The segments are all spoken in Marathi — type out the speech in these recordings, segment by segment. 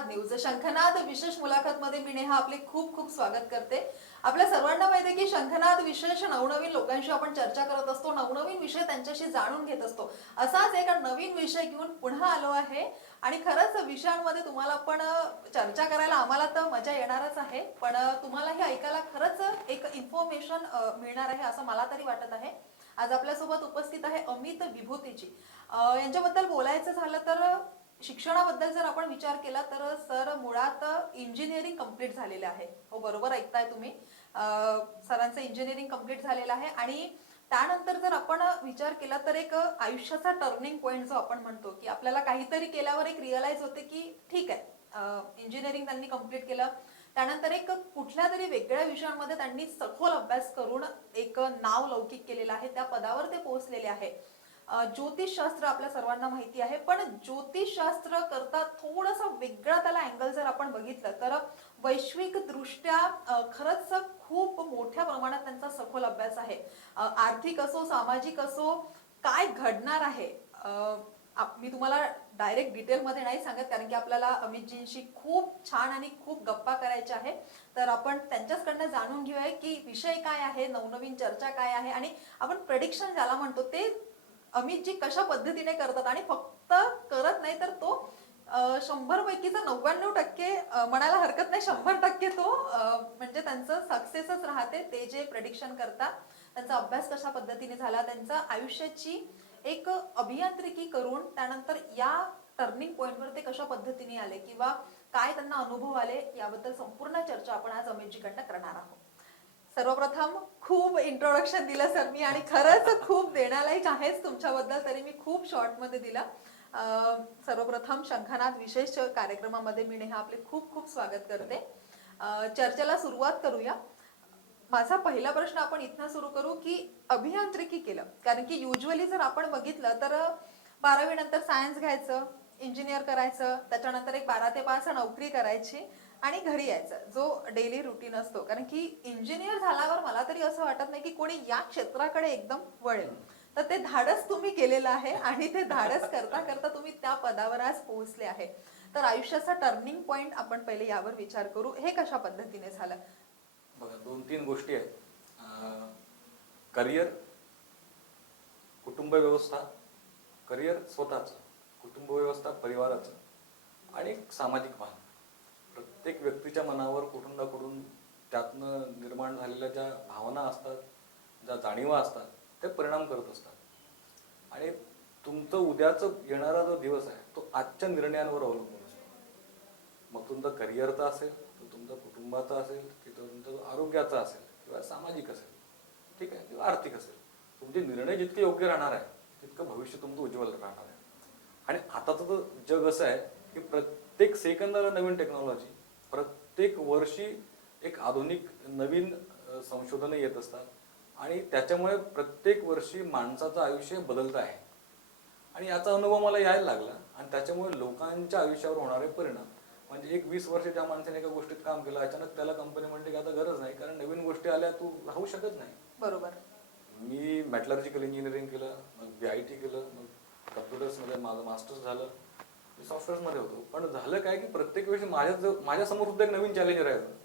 शंखनाद न्यूज शंखनाद विशेष मुलाखत मध्ये मी नेहा आपले खूप खूप स्वागत करते। आपल्या सर्वांना माहिती आहे की शंखनाद विशेष नवनवीन लोकांशी आपण चर्चा करत असतो, नवनवीन विषय त्यांच्याशी जाणून घेत असतो। असाच एक नवीन विषय घेऊन पुन्हा आलो आहे आणि खरंच विषयांमध्ये तुम्हाला पण चर्चा करायला आम्हाला तर मजा येणारच आहे, पण तुम्हाला हे ऐकायला खरंच एक इन्फॉर्मेशन मिळणार आहे असं मला तरी वाटत आहे। आज आपल्यासोबत उपस्थित आहे अमित विभूतीजी। यांच्याबद्दल बोलायचं झालं तर शिक्षणाबद्दल जर आपण विचार केला तर सर मुळात इंजिनिअरिंग कंप्लीट झालेले आहे। हो बरोबर ऐकताय तुम्ही, सरांचं इंजिनिअरिंग कंप्लीट झालेलं आहे आणि त्यानंतर जर आपण विचार केला तर एक आयुष्याचा टर्निंग पॉइंट जो आपण म्हणतो की आपल्याला काहीतरी केल्यावर एक रिअलाइज होते की ठीक आहे, इंजिनिअरिंग त्यांनी कंप्लीट केलं, त्यानंतर एक कुठल्या तरी वेगळ्या विषयांमध्ये त्यांनी सखोल अभ्यास करून एक नाव लौकिक केलेलं आहे, त्या पदावर ते पोहोचलेले आहे। ज्योतिषशास्त्र आपल्या सर्वांना माहिती आहे, पण ज्योतिषशास्त्र करता थोडासा वेगळा त्याला अँगल जर आपण बघितलं तर वैश्विक दृष्ट्या खरंच खूप मोठ्या प्रमाणात त्यांचा सखोल अभ्यास आहे। आर्थिक असो सामाजिक असो काय घडणार आहे, मी तुम्हाला डायरेक्ट डिटेल मध्ये नाही सांगत कारण की आपल्याला अमितजींशी खूप छान आणि खूप गप्पा करायच्या आहे। तर आपण त्यांच्याचकडनं जाणून घेऊया की विषय काय आहे, नवनवीन चर्चा काय आहे आणि आपण प्रेडिक्शन ज्याला म्हणतो ते अमितजी कशा पद्धतीने करतात आणि फक्त करत नाही तर तो 100 पैकीचा 99% म्हणायला हरकत नाही, 100% तो म्हणजे त्यांचं सक्सेसच राहते। ते जे प्रेडिक्शन करतात, त्यांचा अभ्यास कशा पद्धतीने झाला, त्यांचा आयुष्याची एक अभियांत्रिकी करून त्यानंतर या टर्निंग पॉइंटवर ते कशा पद्धतीने आले किंवा काय त्यांना अनुभव आले, याबद्दल संपूर्ण चर्चा आपण आज अमितजीकडनं करणार आहोत। सर्वप्रथम खूप इंट्रोडक्शन दिलं सर मी आणि खरंच खूप देण्यालायक आहेच तुमच्याबद्दल, तरी मी खूप शॉर्ट मध्ये दिलं। सर्वप्रथम शंखनाद विशेष कार्यक्रमामध्ये मी नेहा आपले खूप खूप स्वागत करते। चर्चेला सुरुवात करूया। माझा पहिला प्रश्न आपण इथनं सुरू करू की अभियांत्रिकी केलं, कारण की युजली जर आपण बघितलं तर 12वी नंतर सायन्स घ्यायचं, इंजिनियर करायचं, त्याच्यानंतर एक 12 ते 5 नोकरी करायची आणि घरी यायचं, जो डेली रुटीन असतो। कारण की इंजिनियर झाल्यावर मला तरी असं वाटत नाही की कोणी या क्षेत्राकडे एकदम वळेल, तर ते धाडस तुम्ही केलेलं आहे आणि ते धाडस करता करता तुम्ही त्या पदावर आज पोहोचले आहे। तर आयुष्याचा टर्निंग पॉइंट आपण पहिले यावर विचार करू, हे कशा पद्धतीने झालं? बघा, 2-3 गोष्टी आहेत। करिअर, कुटुंब व्यवस्था, करिअर स्वतःचं, कुटुंब व्यवस्था परिवाराचं आणि एक सामाजिक भान। प्रत्येक व्यक्तीच्या मनावर कुठून ना कुठून त्यातनं निर्माण झालेल्या ज्या भावना असतात, ज्या जाणीवा असतात, ते परिणाम करत असतात आणि तुमचं उद्याचं येणारा जो दिवस आहे तो आजच्या निर्णयांवर अवलंबून असतो। मग तुमचं करिअरचा असेल, तो तुमचा कुटुंबाचा असेल, की तो तुमचं आरोग्याचा असेल किंवा सामाजिक असेल, ठीक आहे, किंवा आर्थिक असेल, तुमचे निर्णय जितके योग्य राहणार आहे तितकं भविष्य तुमचं उज्ज्वल राहणार आहे। आणि आताचं तर जग असं आहे की प्रत्येक सेकंदाला नवीन टेक्नॉलॉजी, प्रत्येक वर्षी एक आधुनिक नवीन संशोधनं येत असतात आणि त्याच्यामुळे प्रत्येक वर्षी माणसाचं आयुष्य बदलत आहे आणि याचा अनुभव मला यायला लागला आणि त्याच्यामुळे लोकांच्या आयुष्यावर होणारे परिणाम, म्हणजे एक 20 वर्ष ज्या माणसाने एका गोष्टीत काम केलं, अचानक त्याला कंपनी म्हणते की आता गरज नाही कारण नवीन गोष्टी आल्या, तू राहू शकत नाही। बरोबर। मी मेटलर्जिकल इंजिनिअरिंग केलं, मग BIT केलं, मग कम्प्युटर्समध्ये माझं मास्टर्स झालं, मी सॉफ्टवेअर्समध्ये होतो। पण झालं काय की प्रत्येक वेळेस माझ्यासमोर सुद्धा एक नवीन चॅलेंज राहायचं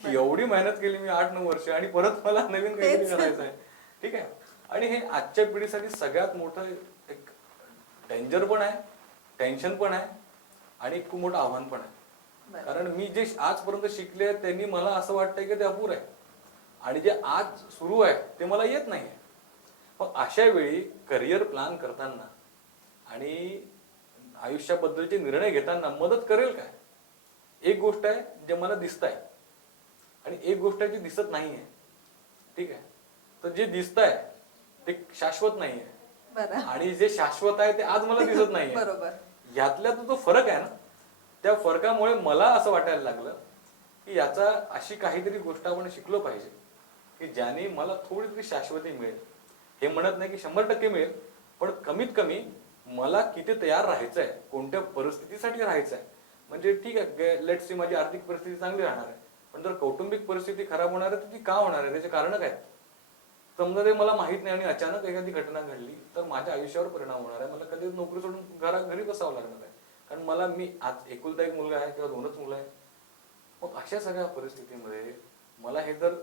की एवढी मेहनत केली मी 8-9 वर्ष आणि परत मला नवीन काहीतरी करायचं आहे, ठीक आहे। आणि हे आजच्या पिढीसाठी सगळ्यात मोठं एक डेंजर पण आहे, टेन्शन पण आहे आणि खूप मोठं आव्हान पण आहे। कारण मी जे आजपर्यंत शिकले त्यांनी मला असं वाटतंय की ते अपुरं आहे आणि जे आज सुरू आहे ते मला येत नाही आहे। मग अशा वेळी करिअर प्लॅन करताना आणि आयुष्याबद्दलचे निर्णय घेताना मदत करेल काय? एक गोष्ट आहे जे मला दिसत आहे आणि एक गोष्ट आहे जी दिसत नाही आहे, ठीक आहे। तर जे दिसत आहे ते शाश्वत नाही आहे आणि जे शाश्वत आहे ते आज मला दिसत नाही आहे। बरोबर। यातला जो फरक आहे ना, त्या फरकामुळे मला असं वाटायला लागलं की याचा अशी काहीतरी गोष्ट आपण शिकलो पाहिजे की ज्याने मला थोडी तरी शाश्वती मिळेल। हे म्हणत नाही की 100% मिळेल, पण कमीत कमी मला किती तयार राहायचं आहे, कोणत्या परिस्थितीसाठी राहायचं आहे। म्हणजे ठीक आहे, लेट्स सी माझी आर्थिक परिस्थिती चांगली राहणार आहे, पण जर कौटुंबिक परिस्थिती खराब होणार आहे तर ती का होणार आहे, त्याचे कारण काय? समजा ते मला माहित नाही आणि अचानक एखादी घटना घडली तर माझ्या आयुष्यावर परिणाम होणार आहे, मला कधी नोकरी सोडून घरी बसावं लागणार आहे कारण मी आज एकुलता एक मुलगा आहे किंवा दोनच मुलं आहे. मग अशा सगळ्या परिस्थितीमध्ये मला हे जर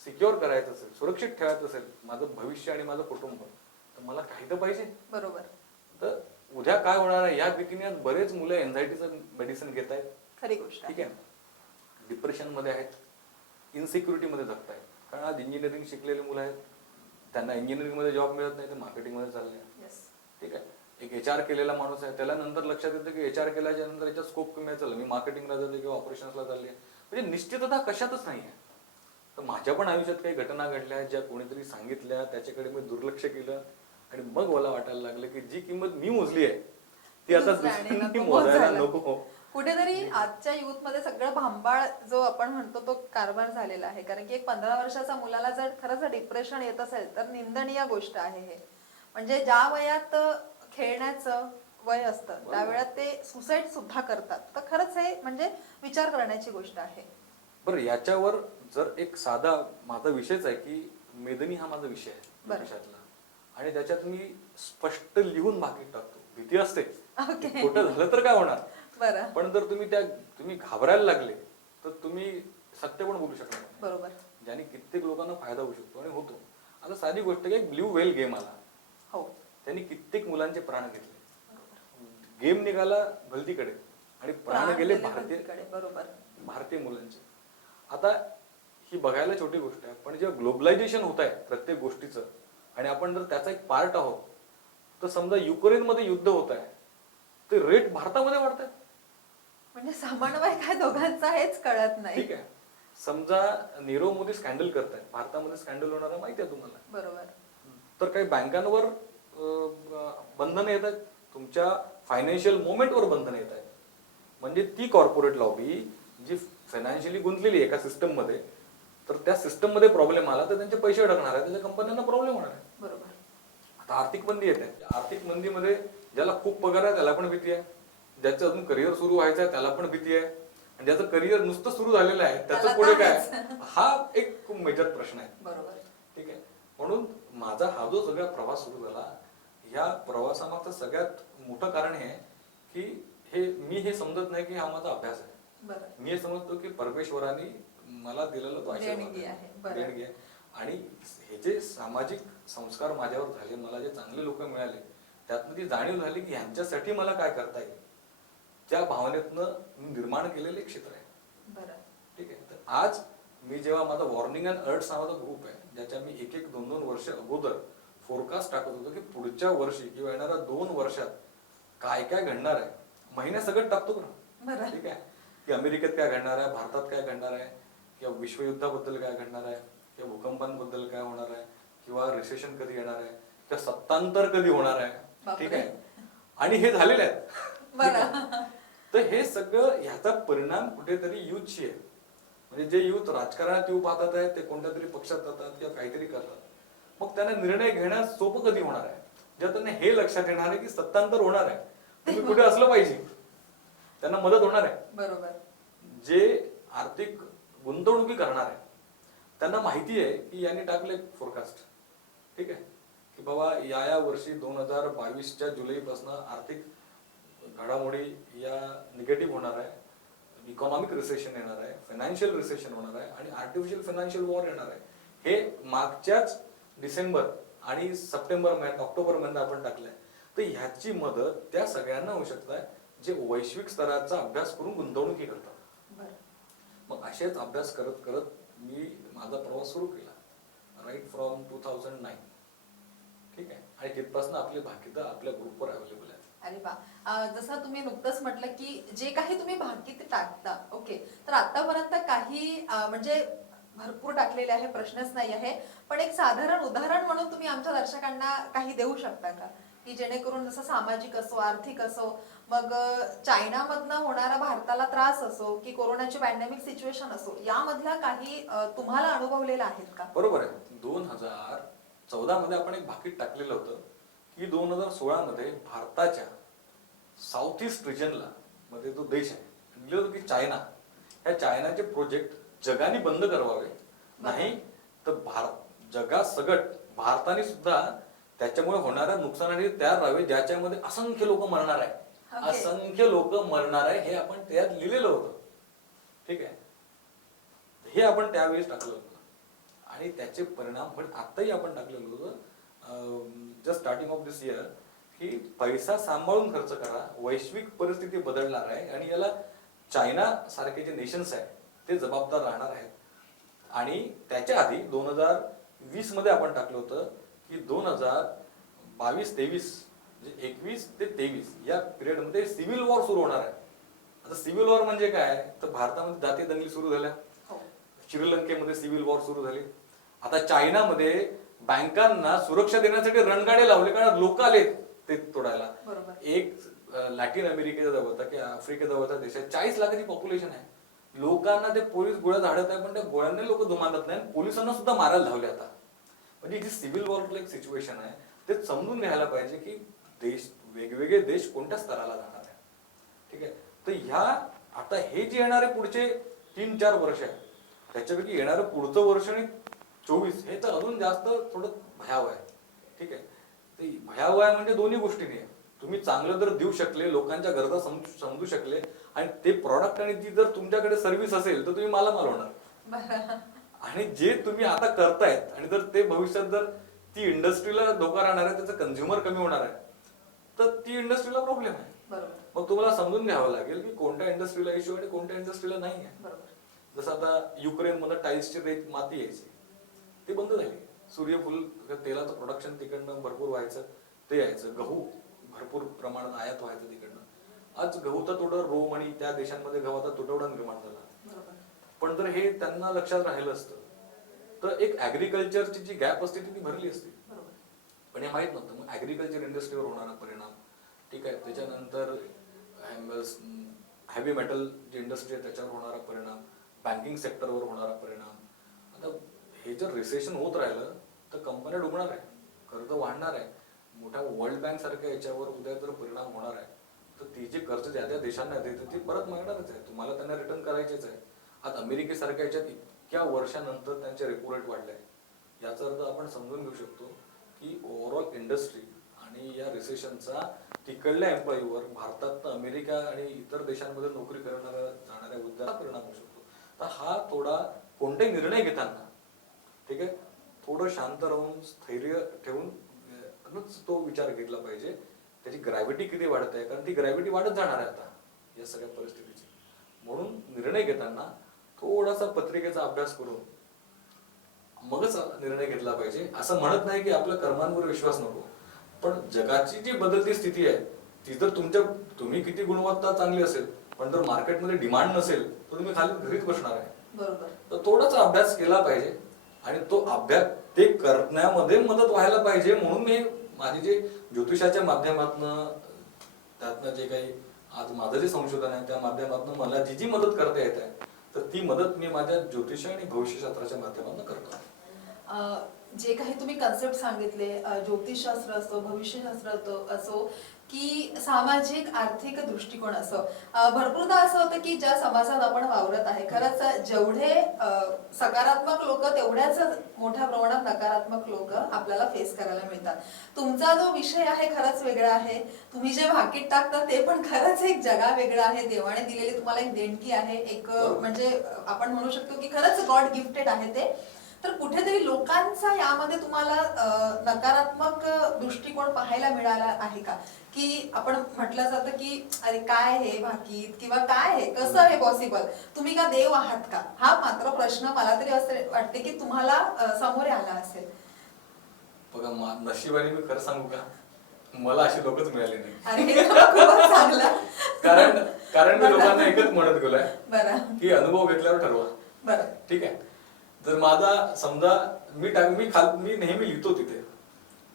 सिक्युअर करायचं असेल, सुरक्षित ठेवायचं असेल माझं भविष्य आणि माझं कुटुंब, तर मला काही तर पाहिजे. बरोबर. तर उद्या काय होणार आहे या भीतीने आज बरेच मुलं एन्झायटीचं मेडिसिन घेत आहेत. खरी गोष्ट ठीक आहे, डिप्रेशन मध्ये आहेत, इनसिक्युरिटी मध्ये जगत आहेत. कारण आज इंजिनिअरिंग शिकलेले मुलं आहेत, त्यांना इंजिनिअरिंग मध्ये जॉब मिळत नाही, ते मार्केटिंग मध्ये चालले. ठीक आहे, एक HR केलेला माणूस आहे, त्याला नंतर लक्षात येतं की HR केल्याच्या नंतर याचा स्कोप कमी आहे, मी मार्केटिंगला जाते किंवा ऑपरेशन्सला चालले. म्हणजे निश्चितता कशातच नाही आहे. तर माझ्या पण आयुष्यात काही घटना घडल्या ज्या कोणीतरी सांगितल्या, त्याच्याकडे मी दुर्लक्ष केलं आणि मग मला वाटायला लागलं की जी किंमत मी मोजली आहे ती आता दुसऱ्यांनी मोजायला नको. कुठेतरी आजच्या युथ मध्ये सगळं भांबाळ जो आपण म्हणतो तो कारभार झालेला आहे. कारण की एक 15 वर्षाचा मुलाला जर खरंच डिप्रेशन येत असेल तर निंदनीय गोष्ट आहे हे. म्हणजे ज्या वयात खेळण्याचं वय असतं त्या वेळात ते सुसाईड सुद्धा करतात. तर खरंच हे म्हणजे विचार करण्याची गोष्ट आहे. बरं, याच्यावर जर एक साधा माझा विषयच आहे की मेदनी हा माझा विषय आहे भविष्यातला, आणि त्याच्यात मी स्पष्ट लिहून भाकीत टाकतो. भीती असते खोटं झालं तर काय होणार, बरं, पण जर तुम्ही घाबरायला लागले तर तुम्ही सत्य पण बोलू शकणार नाही. बरोबर, ज्याने कित्येक लोकांना फायदा होऊ शकतो आणि होतो. आता साधी गोष्ट की ब्ल्यू व्हेल गेम आला, हो, त्यांनी कित्येक मुलांचे प्राण घेतले. गेम निघाला गलतीकडे आणि प्राण गेले भारतीय मुलांचे. आता ही बघायला छोटी गोष्ट आहे, पण जेव्हा ग्लोबलायझेशन होत आहे प्रत्येक गोष्टीचं आणि आपण जर त्याचा एक पार्ट आहोत, तर समजा युक्रेनमध्ये युद्ध होत आहे, ते रेट भारतामध्ये वाढतात. म्हणजे समन्वय काय दोघांचा हेच कळत नाही. ठीक आहे, समजा नीरव मोदी स्कॅन्डल करतायत, भारतामध्ये स्कॅन्डल होणार आहे माहिती आहे तुम्हाला. बरोबर. तर काही बँकांवर बंधनं येत आहेत, तुमच्या फायनान्शियल मुवमेंटवर बंधनं येत आहेत. म्हणजे ती कॉर्पोरेट लॉबी जी फायनान्शियली गुंतलेली एका सिस्टम मध्ये, तर त्या सिस्टम मध्ये प्रॉब्लेम आला तर त्यांचे पैसे अडकणार आहे, त्याच्या कंपन्यांना प्रॉब्लेम होणार आहे. बरोबर. आता आर्थिक मंदी येते, आर्थिक मंदीमध्ये ज्याला खूप पगार आहे त्याला पण भीती आहे, ज्याचं अजून करिअर सुरू व्हायचं आहे त्याला पण भीती आहे, आणि ज्याचं करिअर नुसतं सुरू झालेलं आहे त्याचं पुढे काय, हा एक मेजर प्रश्न आहे. बरोबर. ठीक आहे, म्हणून माझा हा जो सगळा प्रवास सुरू झाला, या प्रवासामागचं सगळ्यात मोठं कारण हे की मी हे समजत नाही की हा माझा अभ्यास आहे. मी हे समजतो की परमेश्वराने मला दिलेला तो देणगी आहे. आणि हे जे सामाजिक संस्कार माझ्यावर झाले, मला जे चांगले लोक मिळाले, त्यातनं ती जाणीव झाली की ह्यांच्यासाठी मला काय करता येईल, त्या भावनेतनं निर्माण केलेले क्षेत्र आहे. ठीक आहे, तर आज मी जेव्हा माझा वॉर्निंग अँड अलर्ट्स नावाचा ग्रुप आहे, ज्याच्या मी 1-2 वर्ष अगोदर फोरकास्ट टाकत होतो की पुढच्या वर्षी किंवा येणाऱ्या 2 वर्षात काय काय घडणार आहे, महिन्या सगळं टाकतो ना. ठीक आहे, की अमेरिकेत काय घडणार आहे, भारतात काय घडणार आहे, किंवा विश्वयुद्धाबद्दल काय घडणार आहे, किंवा भूकंपांबद्दल काय होणार आहे, किंवा रिसेशन कधी येणार आहे, किंवा सत्तांतर कधी होणार आहे. ठीक आहे, आणि हे झालेले आहेत. तर हे सगळं ह्याचा परिणाम कुठेतरी युथची आहे. म्हणजे जे युथ राजकारणात येऊ पाहतात आहे, ते कोणत्या तरी पक्षात जातात किंवा काहीतरी करतात, मग त्यांना निर्णय घेण्यास सोपं कधी होणार आहे, जेव्हा त्यांना हे लक्षात येणार आहे की सत्तांतर होणार आहे, तुम्ही कुठे असलं पाहिजे, त्यांना मदत होणार आहे. बरोबर. जे आर्थिक गुंतवणुकी करणार आहे त्यांना माहिती आहे की यांनी टाकले फोरकास्ट. ठीक आहे, की बाबा या वर्षी 2022च्या जुलैपासून आर्थिक घडामोडी या निगेटिव्ह होणार आहे, इकॉनॉमिक रिसेशन येणार आहे, फायनान्शियल रिसेशन होणार आहे आणि आर्टिफिशियल फायनान्शियल वॉर येणार आहे. हे मागच्याच डिसेंबर आणि ऑक्टोबर महिन्यात आपण टाकलंय. तर ह्याची मदत त्या सगळ्यांना होऊ शकते जे वैश्विक स्तराचा अभ्यास करून गुंतवणुकी करतात. मग असेच अभ्यास करत करत मी माझा प्रवास सुरू केला, राईट फ्रॉम 2009. ठीक आहे, आणि तिथपासून आपली भाकीतं आपल्या ग्रुपवर अवेलेबल आहे. अरे वा, जसं तुम्ही नुकतंच म्हटलं की जे काही तुम्ही भाकीत टाकता, ओके, तर आतापर्यंत काही म्हणजे भरपूर टाकलेले आहे, प्रश्नच नाही आहे, पण एक साधारण उदाहरण म्हणून तुम्ही आमच्या दर्शकांना काही देऊ शकता का, की जेणेकरून जसं सामाजिक असो, आर्थिक असो, मग चायनामधनं होणारा भारताला त्रास असो की कोरोनाची पॅन्डेमिक सिच्युएशन असो, यामधला काही तुम्हाला अनुभवलेला आहेत का? बरोबर आहे. 2014 मध्ये आपण एक भाकीत टाकलेलं होतं की 2016 मध्ये भारताच्या साऊथ ईस्ट रिजनला मध्ये जो देश आहे लिहिलं होतं की चायना, या चायनाचे प्रोजेक्ट जगाने बंद करावे, नाही तर जगासकट भारताने सुद्धा त्याच्यामुळे होणाऱ्या नुकसानाने तयार राहावे, ज्याच्यामध्ये असंख्य लोक मरणार आहे. Okay. असंख्य लोक मरणार आहे हे आपण त्यात लिहिलेलं होतं. ठीक आहे, हे आपण त्यावेळेस टाकलं होतं आणि त्याचे परिणाम पण आताही आपण टाकलेलं होतं just starting of this year की पैसा सांभाळून खर्च करा, वैश्विक परिस्थिती बदलणार आहे आणि याला चायना सारखे जे नेशन्स आहेत ते जबाबदार राहणार आहेत. आणि त्याच्या आधी 2020 मध्ये आपण टाकलं होतं की 2022-23 म्हणजे 21 ते 23 या पिरियड मध्ये सिव्हिल वॉर सुरू होणार आहे. आता सिव्हिल वॉर म्हणजे काय, तर भारतामध्ये जातीय दंगली सुरू झाल्या, श्रीलंकेमध्ये सिव्हिल वॉर सुरू झाली, आता चायनामध्ये बँकांना सुरक्षा देण्यासाठी रणगाडे लावले कारण लोक आले ते तोडायला. एक लॅटिन अमेरिकेजवळचा की आफ्रिकेजवळचा देश आहे, 40 लाखाची पॉप्युलेशन आहे. लोकांना ते पोलीस गोळ्या झाडत आहे पण त्या गोळ्यांनी लोक जुमानत नाही, पोलिसांना सुद्धा मारायला धावले आता. म्हणजे जी सिव्हिल वॉर लाईक सिच्युएशन आहे ते समजून घ्यायला पाहिजे की देश वेगवेगळे देश कोणत्या स्तराला जाणार आहे. ठीक आहे, तर ह्या आता हे जे येणारे पुढचे 3-4 वर्ष आहे त्याच्यापैकी येणारं पुढचं वर्ष आणि 24 हे तर अजून जास्त थोडं भयावह आहे. ठीक आहे, ते भयावह आहे म्हणजे दोन्ही गोष्टीने आहे. तुम्ही चांगलं जर देऊ शकले, लोकांच्या गरजा समजू शकले आणि ते प्रॉडक्ट आणि ती जर तुमच्याकडे सर्व्हिस असेल तर तुम्ही मालामाल होणार. आणि जे तुम्ही आता करतायत आणि जर ते भविष्यात जर ती इंडस्ट्रीला धोका राहणार आहे, त्याचं कंझ्युमर कमी होणार आहे, तर ती इंडस्ट्रीला प्रॉब्लेम आहे. मग तुम्हाला समजून घ्यावं लागेल की कोणत्या इंडस्ट्रीला इश्यू आणि कोणत्या इंडस्ट्रीला नाही आहे. जसं आता युक्रेन मध्ये टाईल्सची रेत माती यायची ते बंद झाली, सूर्यफूल तेलाचं प्रोडक्शन तिकडनं भरपूर व्हायचं ते यायचं, गहू भरपूर प्रमाणात आयात व्हायचं तिकडनं. आज गहूचा थोडं रोम आणि त्या देशांमध्ये गव्हाचा तुटवडा निर्माण झाला. पण जर हे त्यांना लक्षात राहिलं असतं तर एक ऍग्रिकल्चरची जी गॅप असते ती भरली असती. पण हे माहित नव्हतं. मग ऍग्रिकल्चर इंडस्ट्रीवर होणारा परिणाम, ठीक आहे, त्याच्यानंतर हेवी मेटल जी इंडस्ट्री आहे त्याच्यावर होणारा परिणाम, बँकिंग सेक्टरवर होणारा परिणाम. आता हे जर रिसेशन होत राहिलं तर कंपन्या डुबणार आहे, कर्ज वाढणार आहे. मोठ्या वर्ल्ड बँक सारख्या याच्यावर उद्या जर परिणाम होणार आहे तर ती जी कर्ज ज्या त्या देशांना देते ती परत मागणारच आहे, तुम्हाला त्यांना रिटर्न करायचेच आहे. आज अमेरिकेसारख्या याच्यात इतक्या वर्षानंतर त्यांचे रेपो रेट वाढले, याचा अर्थ आपण समजून घेऊ शकतो की ओव्हरऑल इंडस्ट्री आणि या रिसेशनचा तिकडल्या एम्प्लॉईवर भारतात अमेरिका आणि इतर देशांमध्ये नोकरी करणाऱ्या जाणाऱ्या उद्योगावर परिणाम होऊ शकतो. तर हा थोडा कोणताही निर्णय घेताना, ठीक आहे, थोडं शांत राहून स्थैर्य ठेवून तो विचार घेतला पाहिजे. त्याची ग्रॅव्हिटी किती वाढत आहे, कारण ती ग्रॅव्हिटी वाढत जाणार आहे आता या सगळ्या परिस्थितीची. म्हणून निर्णय घेताना थोडासा पत्रिकेचा अभ्यास करून मगच निर्णय घेतला पाहिजे. असं म्हणत नाही की आपल्या कर्मांवर विश्वास नको, पण जगाची जी बदलती स्थिती आहे ती जर तुम्ही किती गुणवत्ता चांगली असेल पण जर मार्केटमध्ये डिमांड नसेल तर तुम्ही खाली घरीच बसणार आहे. बरोबर. तर थोडासा अभ्यास केला पाहिजे आणि तो अभ्यास ते करण्यामध्ये मदत व्हायला पाहिजे. म्हणून मी माझे जे ज्योतिषाच्या माध्यमातून त्यातनं जे काही आज माझं जे संशोधन आहे त्या माध्यमातून मला जी मदत करता येत आहे तर ती मदत मी माझ्या ज्योतिष आणि भविष्यशास्त्राच्या माध्यमातून करतो. जे काही तुम्ही कन्सेप्ट सांगितले, ज्योतिषशास्त्र असो, भविष्यशास्त्र असो की सामाजिक आर्थिक दृष्टिकोन असो, भरपूरदा असं होतं की ज्या समाजात आपण वावरत आहे खरंच जेवढे सकारात्मक लोक तेवढ्याच मोठ्या प्रमाणात नकारात्मक लोक आपल्याला फेस करायला मिळतात. तुमचा जो विषय आहे खरंच वेगळा आहे, तुम्ही जे भाकीत टाकता ते पण खरंच एक जगा वेगळं आहे. देवाने दिलेली तुम्हाला एक देणगी आहे, एक म्हणजे आपण म्हणू शकतो की खरंच गॉड गिफ्टेड आहे ते. तर कुठेतरी लोकांचा यामध्ये तुम्हाला नकारात्मक दृष्टिकोन पाहायला मिळाला आहे का, की आपण म्हटलं जातं की अरे काय हे भाकीत किंवा काय हे कसं हे पॉसिबल, तुम्ही का देव आहात का, हा मात्र प्रश्न मला तरी असं वाटते की तुम्हाला समोर आला असेल. बघा, नशिबाने मी खरं सांगू का, मला अशी लोकच मिळाली नाही. अरे खूपच चांगलं. कारण मी लोकांना एकच म्हणत गेलोय बरं की अनुभव घेतल्यावर ठरवा. बरं, ठीक आहे. जर माझा समजा मी नेहमी लिहितो तिथे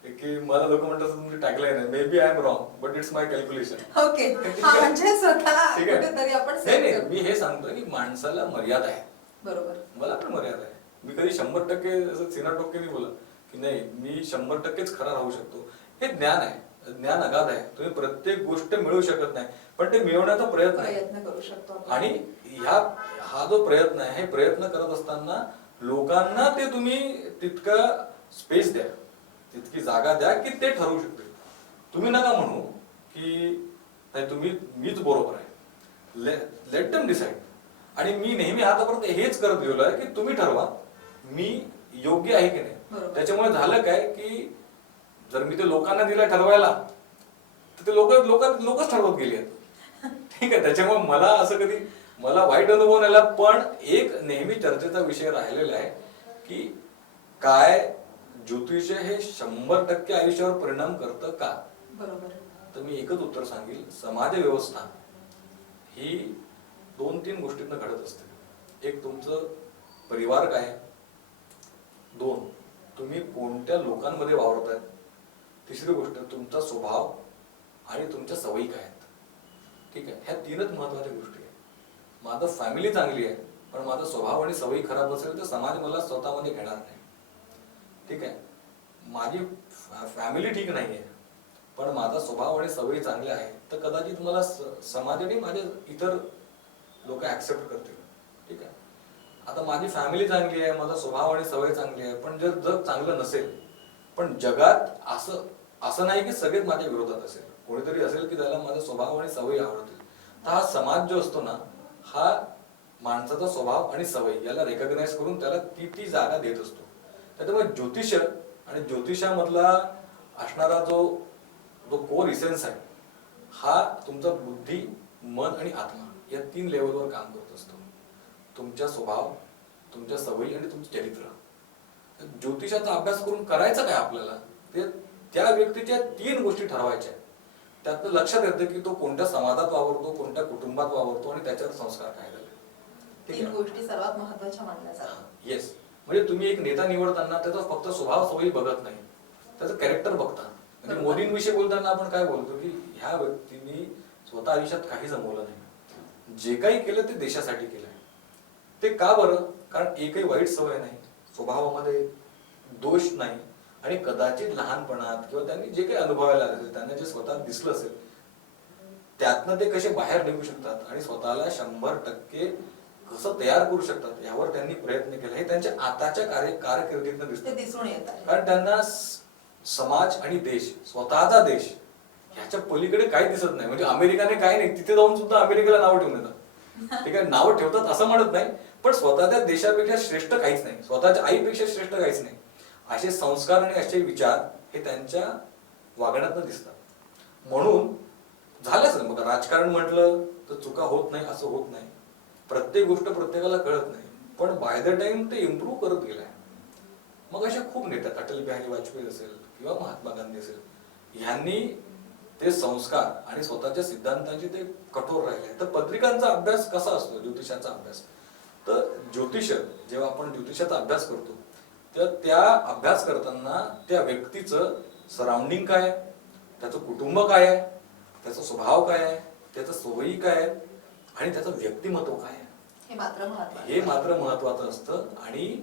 की मला लोक म्हणतात तुमची टॅगलाईन आहे, may be I am wrong but it's my calculation. Okay, म्हणजे स्वतःला कुठेतरी आपण नाही, मी हे सांगतोय की माणसाला मर्यादा आहे. बरोबर, मला पण मर्यादा आहे. मी कधी 100% असं सिना टोके नाही बोला की नाही मी 100%च खरा राहू शकतो. हे ज्ञान आहे, ज्ञान अगाध आहे. तुम्ही प्रत्येक गोष्ट मिळवू शकत नाही पण ते मिळवण्याचा प्रयत्न करू शकतो. आणि हा जो प्रयत्न आहे हे प्रयत्न करत असताना लोकांना ते तुम्ही तितका स्पेस द्या, तितकी जागा द्या की ते ठरवू शकतील. तुम्ही नका म्हणू की नाही तुम्ही मीच बरोबर आहे, लेट देम डिसाइड. आणि मी नेहमी आतापर्यंत हेच करत गेलो आहे की तुम्ही ठरवा मी योग्य आहे की नाही. बरोबर. त्याच्यामुळे झालं काय की जर मी ते लोकांना दिलं ठरवायला तर ते लोकच ठरवत गेले आहेत. ठीक आहे. त्याच्यामुळे मला असं कधी मला वाईट अनुभव नाही आला. पण एक नेहमी चर्चेचा विषय राहिलेला आहे की काय ज्योतिष हे 100% आयुष्यावर परिणाम करतं का. बरोबर. तर मी एकच उत्तर सांगेल, समाज व्यवस्था ही 2-3 गोष्टींना घडत असते. एक तुमचं परिवार काय आहे, 2 तुम्ही कोणत्या लोकांमध्ये वावरताय, तिसरी गोष्ट तुमचा स्वभाव आणि तुमच्या सवयी काय आहेत. ठीक आहे. ह्या 3च महत्वाच्या गोष्टी आहेत. माझं फॅमिली चांगली आहे पण माझा स्वभाव आणि सवयी खराब असेल तर समाज मला स्वतःमध्ये घेणार नाही. ठीक आहे. माझी फॅमिली ठीक नाहीये पण माझा स्वभाव आणि सवयी चांगल्या आहेत तर कदाचित मला समाज आणि माझे इतर लोक ऍक्सेप्ट करतील. ठीक आहे. आता माझी फॅमिली चांगली आहे, माझा स्वभाव आणि सवय चांगली आहे, पण जर जग चांगलं नसेल, पण जगात असं नाही की सगळेच माझ्या विरोधात असेल, कोणीतरी असेल की त्याला माझा स्वभाव आणि सवयी आवडतील. तर हा समाज जो असतो ना, हा माणसाचा स्वभाव आणि सवयी याला रेकॉग्नाइज करून त्याला ती जागा देत असतो. त्याच्यामुळे ज्योतिष आणि ज्योतिषामधला असणारा जो कोर इसेन्स आहे हा तुमचा बुद्धी, मन आणि आत्मा या 3 लेवलवर काम करत असतो. तुमचा स्वभाव, तुमच्या सवयी आणि तुमचं चरित्र. ज्योतिषाचा अभ्यास करून करायचं काय आपल्याला, ते त्या व्यक्तीच्या 3 गोष्टी ठरवायच्या. त्यातनं लक्षात येतं की तो कोणत्या समाजात वावरतो, कोणत्या कुटुंबात वावरतो आणि त्याच्यावर संस्कार काय झाले. 3 गोष्टी सर्वात महत्त्वाच्या मानल्या जातात. येस. म्हणजे तुम्ही एक नेता निवडताना त्याचा फक्त स्वभाव सवयी बघत नाही, त्याचं कॅरेक्टर बघता. म्हणजे मोदींविषयी बोलताना आपण काय बोलतो की ह्या व्यक्तीने स्वतः आयुष्यात काही जमवलं नाही, जे काही केलं ते देशासाठी केलंय. ते का बरं? कारण एकही वाईट सवय नाही, स्वभावामध्ये दोष नाही आणि कदाचित लहानपणात किंवा त्यांनी जे काही अनुभवायला असेल, त्यांना जे स्वतः दिसलं असेल त्यातनं ते कसे बाहेर निघू शकतात आणि स्वतःला 100% कसं तयार करू शकतात यावर त्यांनी प्रयत्न केला. हे त्यांच्या आताच्या कारकिर्दीतनं ते दिसून येत आहे. कारण त्यांना समाज आणि देश, स्वतःचा देश ह्याच्या पलीकडे काही दिसत नाही. म्हणजे अमेरिकाने काही नाही, तिथे जाऊन सुद्धा अमेरिकेला नाव ठेवून देतात. ठीक आहे. नाव ठेवतात असं म्हणत नाही, पण स्वतःच्या देशापेक्षा श्रेष्ठ काहीच नाही, स्वतःच्या आईपेक्षा श्रेष्ठ काहीच नाही. असे संस्कार आणि असे विचार हे त्यांच्या वागण्यातनं दिसतात. म्हणून झालंच ना, मग राजकारण म्हटलं तर चुका होत नाही असं होत नाही. प्रत्येक गोष्ट प्रत्येकाला कळत नाही, पण बाय द टाइम ते इम्प्रूव्ह करत गेलाय. मग अशा खूप नेते, अटल बिहारी वाजपेयी असेल किंवा महात्मा गांधी असेल, ह्यांनी ते संस्कार आणि स्वतःच्या सिद्धांतांचे ते कठोर राहिले. तर पत्रिकांचा अभ्यास कसा असतो, ज्योतिषाचा अभ्यास, तर ज्योतिष जेव्हा आपण ज्योतिषाचा अभ्यास करतो तर त्या अभ्यास करताना त्या व्यक्तीचं सराउंडिंग काय आहे, त्याचं कुटुंब काय आहे, त्याचा स्वभाव काय आहे, त्याचं सवयी काय आहे आणि त्याचं व्यक्तिमत्व काय आहे, हे मात्र महत्वाचं असतं. आणि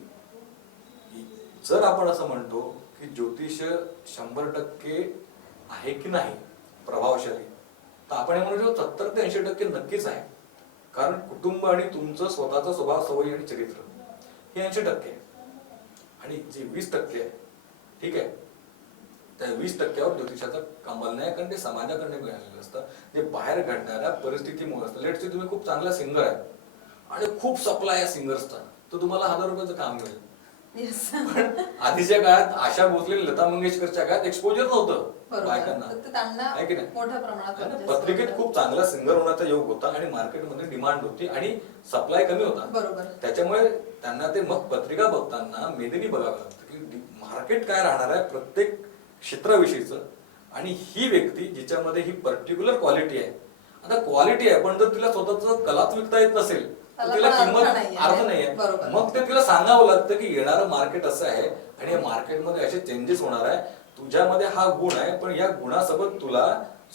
जर आपण असं म्हणतो की ज्योतिष 100% आहे की नाही प्रभावशाली, तर आपण म्हणतो 70 ते 80% नक्कीच आहे. कारण कुटुंब आणि तुमचं स्वतःचा स्वभाव, सवयी आणि चरित्र हे 80% आहे. आणि जे 20% आहे, ठीक आहे, त्या 20%वर ज्योतिषाचा कमाल नाही, कारण ते समाजाकडनं मिळालेलं असतं, जे बाहेर घडणाऱ्या परिस्थितीमुळे असतं. लेट्स से तुम्ही खूप चांगला सिंगर आहे आणि खूप सप्लाय आहे सिंगर्सचा, तर तुम्हाला 1000 रुपयाचं काम मिळेल. पण आधीच्या काळात आशा भोसले, लता मंगेशकरच्या काळात एक्सपोजर नव्हतं बायकांना, आहे की नाही. मोठ्या प्रमाणात पत्रिकेत खूप चांगला सिंगर होण्याचा योग होता आणि मार्केटमध्ये डिमांड होती आणि सप्लाय कमी होता. बरोबर. त्याच्यामुळे त्यांना ते मग पत्रिका बघताना मेदिनी बघावं लागतं की मार्केट काय राहणार आहे प्रत्येक क्षेत्राविषयीचं, आणि ही व्यक्ती जिच्यामध्ये ही पर्टिक्युलर क्वालिटी आहे. आता क्वालिटी आहे पण जर तिला स्वतःच कलाच विकता येत नसेल तर तिला किंमत अर्थ नाहीये. मग ते तिला सांगावं लागतं की येणारं मार्केट असं आहे आणि या मार्केटमध्ये असे चेंजेस होणार आहे, तुझ्यामध्ये हा गुण आहे पण या गुणासोबत तुला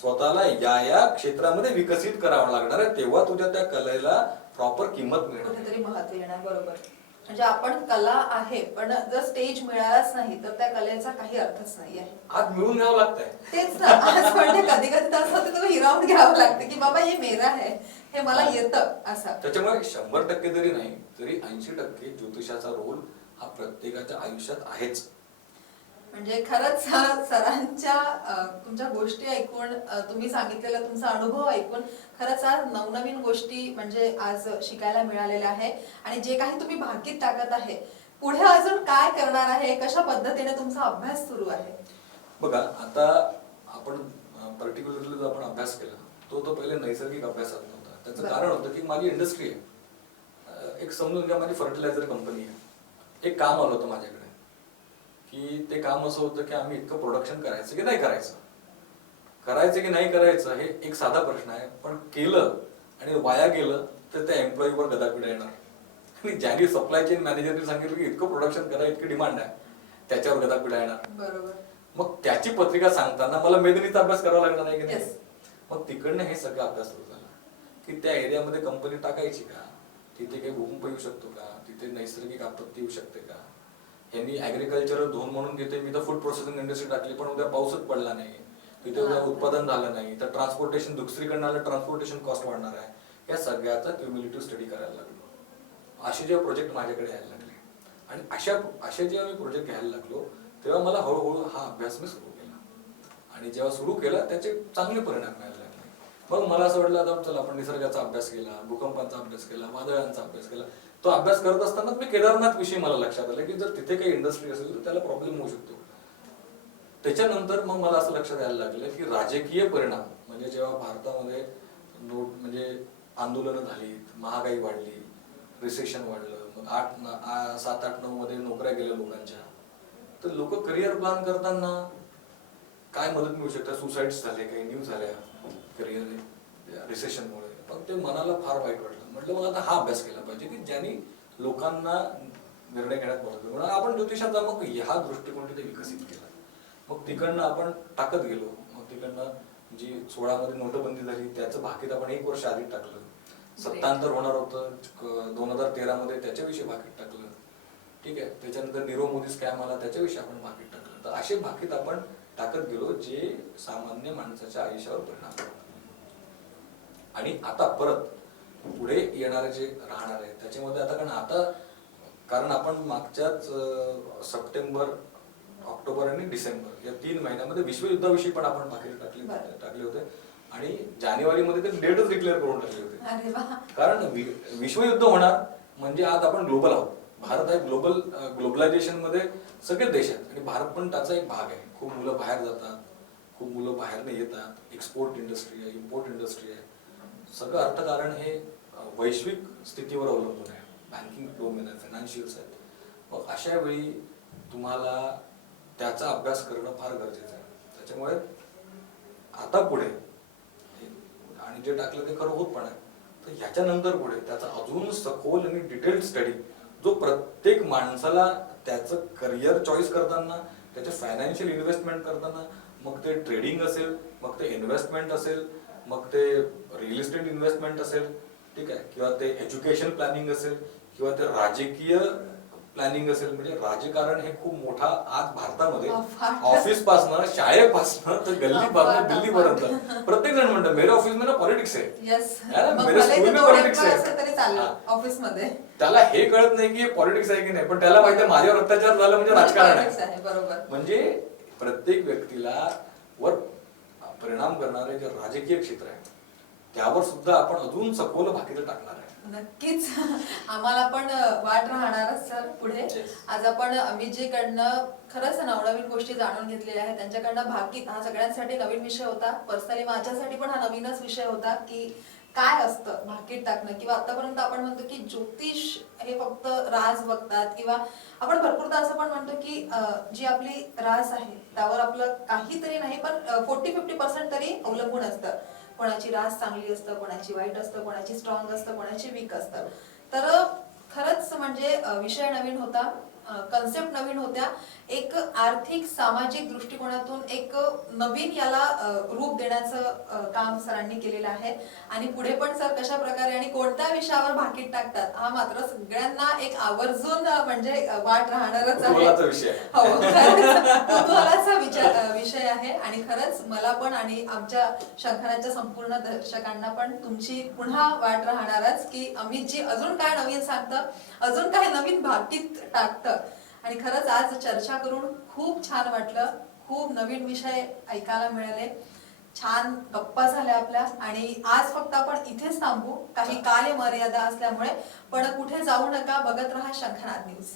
स्वतःला या क्षेत्रामध्ये विकसित करावं लागणार आहे, तेव्हा तुझ्या त्या कलेला प्रॉपर किंमत मिळणार, कुठेतरी महत्व येणार. बरोबर. म्हणजे आपण कला आहे पण जर स्टेज मिळालाच नाही तर त्या कलेचा काही अर्थच नाहीये. आज मिळून घ्यावं लागतंय. तेच ना, आज म्हणजे कधी कधी असं होतं तुम्ही हिरावून घ्यावं लागतं की बाबा हे मेरा आहे, हे मला येतं असं. त्याच्यामुळे 100% जरी नाही तरी 80% ज्योतिषाचा रोल हा प्रत्येकाच्या आयुष्यात आहेच. म्हणजे खरंच सरांच्या तुमच्या गोष्टी ऐकून तुम्ही सांगितलेला तुमचा अनुभव ऐकून खरंच आज नवनवीन गोष्टी म्हणजे आज शिकायला मिळालेल्या आहे आणि जे काही तुम्ही भाकीत टाकत आहे पुढे अजून काय करणार आहे, कशा पद्धतीने तुमचा अभ्यास सुरू आहे? बघा, आता आपण पर्टिक्युलरली जो आपण अभ्यास केला तो पहिले नैसर्गिक अभ्यासात नव्हता. त्याचं कारण होतं की माझी इंडस्ट्री आहे, एक समजून घ्या माझी फर्टिलायझर कंपनी आहे. एक काम आलं होतं माझ्याकडे की ते काम असं होतं की आम्ही इतकं प्रोडक्शन करायचं की नाही करायचं, करायचं की नाही करायचं हे एक साधा प्रश्न आहे. पण केलं आणि वाया गेलं तर त्या एम्प्लॉईवर गदापिडा येणार. आणि ज्यांनी सप्लाय चेन मॅनेजरने सांगितलं की इतकं प्रोडक्शन करा, इतकी डिमांड आहे, त्याच्यावर गदापिडा येणार. बरोबर. मग त्याची पत्रिका सांगताना मला मेदिनीचा अभ्यास करावा लागणार नाही की नाही? Yes. मग तिकडनं हे सगळं अभ्यास सुरू झाला की त्या एरियामध्ये कंपनी टाकायची का, तिथे काही भूकंप येऊ शकतो का, तिथे नैसर्गिक आपत्ती येऊ शकते का. यांनी ऍग्रिकल्चरल झोन म्हणून तिथे मी तर फूड प्रोसेसिंग इंडस्ट्री टाकली, पण उद्या पाऊसच पडला नाही, तिथे उद्या उत्पादन झालं नाही तर ट्रान्सपोर्टेशन दुसरीकडनं आलं, ट्रान्सपोर्टेशन कॉस्ट वाढणार आहे. या सगळ्याचा क्युम्युलेटिव्ह स्टडी करायला लागलो. असे जेव्हा प्रोजेक्ट माझ्याकडे यायला लागले आणि असे जेव्हा मी प्रोजेक्ट घ्यायला लागलो तेव्हा मला हळूहळू हा अभ्यास मी सुरू केला आणि जेव्हा सुरू केला त्याचे चांगले परिणाम मिळायला लागले. मग मला असं वाटलं आता चला आपण निसर्गाचा अभ्यास केला, भूकंपाचा अभ्यास केला, वादळांचा अभ्यास केला. तो अभ्यास करत असताना मी केदारनाथ विषयी मला लक्षात आलं की जर तिथे काही इंडस्ट्री असेल तर त्याला प्रॉब्लेम होऊ शकतो. त्याच्यानंतर मग मला असं लक्षात यायला लागलं की राजकीय परिणाम म्हणजे जेव्हा भारतामध्ये म्हणजे आंदोलनं झाली, महागाई वाढली, रिसेशन वाढलं, मग 7, 8, 9 मध्ये नोकऱ्या गेल्या लोकांच्या, तर लोक करिअर प्लॅन करताना काय मदत मिळू शकतात, सुसाईड्स झाले, काही न्यूज झाल्या करिअर रिसेशनमुळे. पण ते मनाला फार वाईट वाटलं. म्हटलं मग आता हा अभ्यास केला पाहिजे की ज्यांनी लोकांना निर्णय घेण्यात मदत होईल. आपण ज्योतिषाचा मग ह्या दृष्टिकोन तिथे विकसित केला. मग तिकडनं आपण टाकत गेलो. मग तिकडनं जी 16 मध्ये नोटबंदी झाली त्याचं भाकीत आपण 1 वर्ष आधी टाकलं. सत्तांतर होणार होतं 2013 मध्ये, त्याच्याविषयी भाकीत टाकलं. ठीक आहे. त्याच्यानंतर नीरव मोदी स्कॅम आला, त्याच्याविषयी आपण भाकीत टाकलं. तर असे भाकीत आपण टाकत गेलो जे सामान्य माणसाच्या आयुष्यावर परिणाम करतात. आणि आता परत पुढे येणारे जे राहणार आहे त्याच्यामध्ये कारण आपण मागच्याच सप्टेंबर, ऑक्टोबर आणि डिसेंबर या 3 महिन्यामध्ये विश्वयुद्धाविषयी पण आपण भाकीत टाकले होते आणि जानेवारीमध्ये ते डेटच डिक्लेअर करून टाकले होते. कारण विश्वयुद्ध होणार म्हणजे आज आपण ग्लोबल आहोत. भारत आहे ग्लोबलायझेशन मध्ये सगळे देश आहेत आणि भारत पण त्याचा एक भाग आहे. खूप मुलं बाहेर जातात, खूप मुलं बाहेरने येतात, एक्सपोर्ट इंडस्ट्री आहे, इम्पोर्ट इंडस्ट्री आहे. सगळं अर्थकारण हे वैश्विक स्थितीवर अवलंबून आहे. बँकिंग डोमेन आहे, फायनान्शियल्स आहेत. मग अशा वेळी तुम्हाला त्याचा अभ्यास करणं फार गरजेचं आहे. त्याच्यामुळे आता पुढे आणि जे टाकलं ते खरं होत पण आहे, तर ह्याच्यानंतर पुढे त्याचा अजून सखोल आणि डिटेल्ड स्टडी जो प्रत्येक माणसाला त्याचं करिअर चॉईस करताना, त्याचे फायनान्शियल इन्व्हेस्टमेंट करताना, मग ते ट्रेडिंग असेल, मग ते इन्व्हेस्टमेंट असेल, मग ते रिअल इस्टेट इन्व्हेस्टमेंट असेल, ठीक आहे, किंवा ते एज्युकेशन प्लॅनिंग असेल, किंवा ते राजकीय प्लॅनिंग असेल. म्हणजे राजकारण हे खूप मोठा आज भारतामध्ये ऑफिस पासनं, शाळेपासनं तर गल्लीपासनं दिल्लीपर्यंत प्रत्येक जण म्हणतं मेरे ऑफिस में ना पॉलिटिक्स आहे, मेरे स्कूल में पॉलिटिक्स आहे. त्याला हे कळत नाही की पॉलिटिक्स आहे की नाही, पण त्याला माहिती माझ्यावर अत्याचार झाला म्हणजे राजकारण आहे. बरोबर. म्हणजे प्रत्येक व्यक्तीला वर परिणाम करणारे जे राजकीय क्षेत्र आहे त्यावर सुद्धा आपण अजून सखोल भाकीत टाकणार आहे. नक्कीच आम्हाला पण वाट राहणारच सर पुढे. आज आपण अमितजीकडनं खरंच नवनवीन गोष्टी जाणून घेतलेल्या आहेत. त्यांच्याकडनं भाकीत हा सगळ्यांसाठी नवीन विषय होता. पर्सनली माझ्यासाठी पण हा नवीनच विषय होता की काय असतं भाकीत टाकणं. किंवा आतापर्यंत आपण म्हणतो की ज्योतिष हे फक्त राज बघतात, किंवा आपण भरपूरदा असं पण म्हणतो की जी आपली रास आहे त्यावर आपलं काहीतरी नाही पण 40-50% तरी अवलंबून असतं. कोणाची रास चांगली असतं, कोणाची वाईट असतं, कोणाची स्ट्रॉंग असतं, कोणाची वीक असतं. तर खरंच म्हणजे विषय नवीन होता, कन्सेप्ट नवीन होत्या. एक आर्थिक सामाजिक दृष्टिकोनातून एक नवीन याला रूप देण्याचं काम सरांनी केलेलं आहे. आणि पुढे पण सर कशा प्रकारे आणि कोणत्या विषयावर भाकीत टाकतात हा मात्र सगळ्यांना एक आवर्जून म्हणजे वाट राहणारच आहे. हो, कुतूहलाचा विषय आहे. आणि खरंच मला पण आणि आमच्या शंखनाच्या संपूर्ण दर्शकांना पण तुमची पुन्हा वाट राहणारच की अमितजी अजून काय नवीन सांगतं, अजून काय नवीन भाकीत टाकतं. आणि खरंच आज चर्चा करून खूप छान वाटलं, खूप नवीन विषय ऐकायला मिळाले, छान गप्पा झाल्या आपल्या. आणि आज फक्त आपण इथेच थांबू, काही काल मर्यादा असल्यामुळे. पण कुठे जाऊ नका, बघत राहा शंखनाद न्यूज.